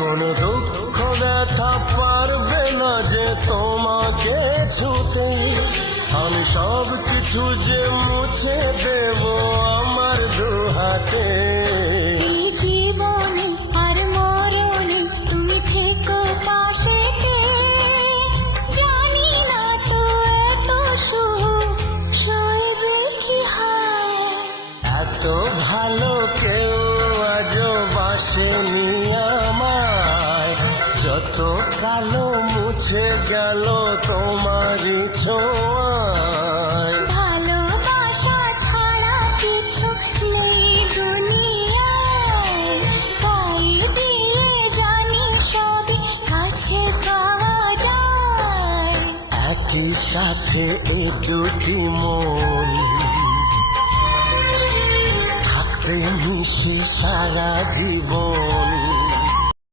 কোনো দুঃখ ব্যথা পারবে না যে তোমাকে ছুতে। আমি সব কিছু যে মুছে দেব আমার দুহাতে। এই জীবন আর মরণ তুমি থেকো পাশে কে, জানি না তো এত সুখ সইবে কি হয়। এত ভালো কেউ আজও বাসেনি আমায়, যত কালো মুছে গেল তোমারই ছোঁয়ায়। ভালোবাসা ছাড়া কিছু নেই দুনিয়ায়, তাই দিয়ে জানি সবই কাছে পাওয়া যায়। একই সাথে এ দুটি মন থাকবে মিশে সারা জীবন।